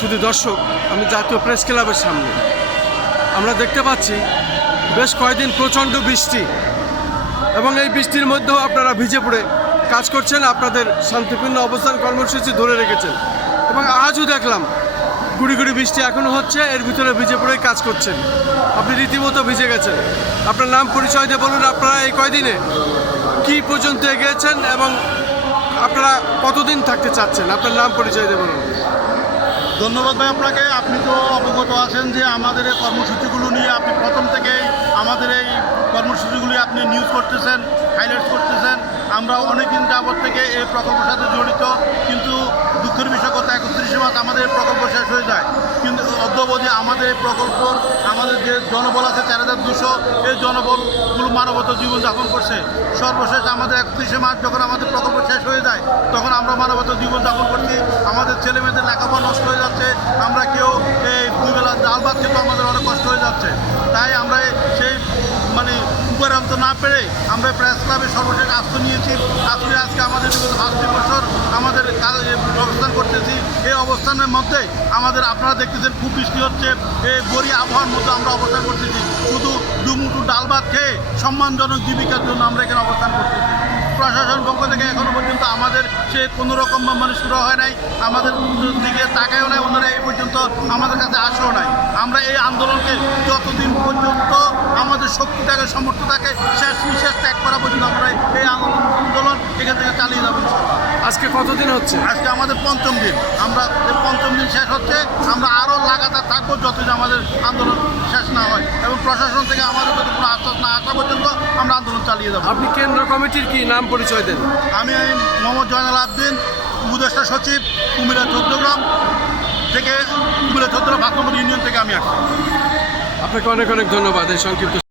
শুধু দর্শক, আমি জাতীয় প্রেস ক্লাবের সামনে। আমরা দেখতে পাচ্ছি বেশ কয়েকদিন প্রচণ্ড বৃষ্টি, এবং এই বৃষ্টির মধ্যেও আপনারা ভিজে পড়ে কাজ করছেন, আপনাদের শান্তিপূর্ণ অবস্থান কর্মসূচি ধরে রেখেছেন। এবং আজও দেখলাম গুড়ি গুড়ি বৃষ্টি এখনও হচ্ছে, এর ভিতরে ভিজে পড়ে কাজ করছেন। আপনি রীতিমতো ভিজে গেছেন। আপনার নাম পরিচয় দিয়ে বলুন, আপনারা এই কয়দিনে কী পর্যন্ত এগিয়েছেন এবং আপনারা কতদিন থাকতে চাচ্ছেন? আপনার নাম পরিচয় দিয়ে বলুন। ধন্যবাদ ভাই আপনাকে। আপনি তো অবগত আছেন যে আমাদের এই কর্মসূচিগুলো নিয়ে আপনি প্রথম থেকেই আমাদের এই কর্মসূচিগুলি আপনি নিউজ করতেছেন, হাইলাইট করতেছেন। আমরা অনেক দিন যাবত থেকে এই প্রকল্পের সাথে জড়িত, কিন্তু দুঃখের বিষয় কথা 31 মার্চ আমাদের এই প্রকল্প শেষ হয়ে যায়। কিন্তু অদ্যাবধি আমাদের এই প্রকল্প, আমাদের যে জনবল আছে 4200, এই জনবলগুলো মানবত জীবনযাপন করছে। সর্বশেষ আমাদের 31 মার্চ যখন আমাদের প্রকল্প শেষ হয়ে যায়, তখন আমরা মানবত জীবনযাপন করছি। আমাদের ছেলেমেয়েদের লেখাপড়া নষ্ট হয়ে যাচ্ছে, আমরা কেউ এই দুবেলা ডাল ভাত খেতে আমাদের অনেক কষ্ট হয়ে যাচ্ছে। তাই আমরা সেই উপরান্ত না পেরে আমরা প্রেস ক্লাবে সর্বশেষ আশ্রয় নিয়েছি। আজকে আমাদের বিগত 5 বছর আমাদের অবস্থান করতেছি। এই অবস্থানের মধ্যে আপনারা দেখতেছেন খুব বৃষ্টি হচ্ছে, এই গড়ি আবহাওয়ার মধ্যে আমরা অবস্থান করতেছি। শুধু দুমুঠো ডাল ভাত খেয়ে সম্মানজনক জীবিকার জন্য আমরা এখানে অবস্থান করতেছি। প্রশাসন পক্ষ থেকে এখনও পর্যন্ত আমাদের সে কোনো রকম শুরু হয় নাই, আমাদের দিকে তাকায়ও নাই, ওনারা এই পর্যন্ত আমাদের কাছে আসেও নাই। আমরা এই আন্দোলনকে যতদিন পর্যন্ত আমাদের শক্তি থাকে, সামর্থ্য থাকে, শেষ নিঃশ্বাস ত্যাগ করা পর্যন্ত আমরা এই আন্দোলন এখান থেকে চালিয়ে যাবো। আজকে কতদিন হচ্ছে? আজকে আমাদের 5ম দিন। আমরা এই 5ম দিন শেষ হচ্ছে, আমরা আরও লাগাতার থাকবো যতদিন আমাদের আন্দোলন শেষ না হয়, এবং প্রশাসন থেকে আমাদের যদি কোনো আশ্বাস না আসা পর্যন্ত আমরা আন্দোলন চালিয়ে যাবো। আপনি কেন্দ্র কমিটির কি নাম পরিচয় দেন? আমি মোহাম্মদ জয়নাল আবদিন, উপদেষ্টা সচিব, কুমিল্লা 14 গ্রাম থেকে, কুমিল্লা 14 ভাগ নম্বর ইউনিয়ন থেকে আমি আসছি। আপনাকে অনেক অনেক ধন্যবাদ এই সংক্ষিপ্ত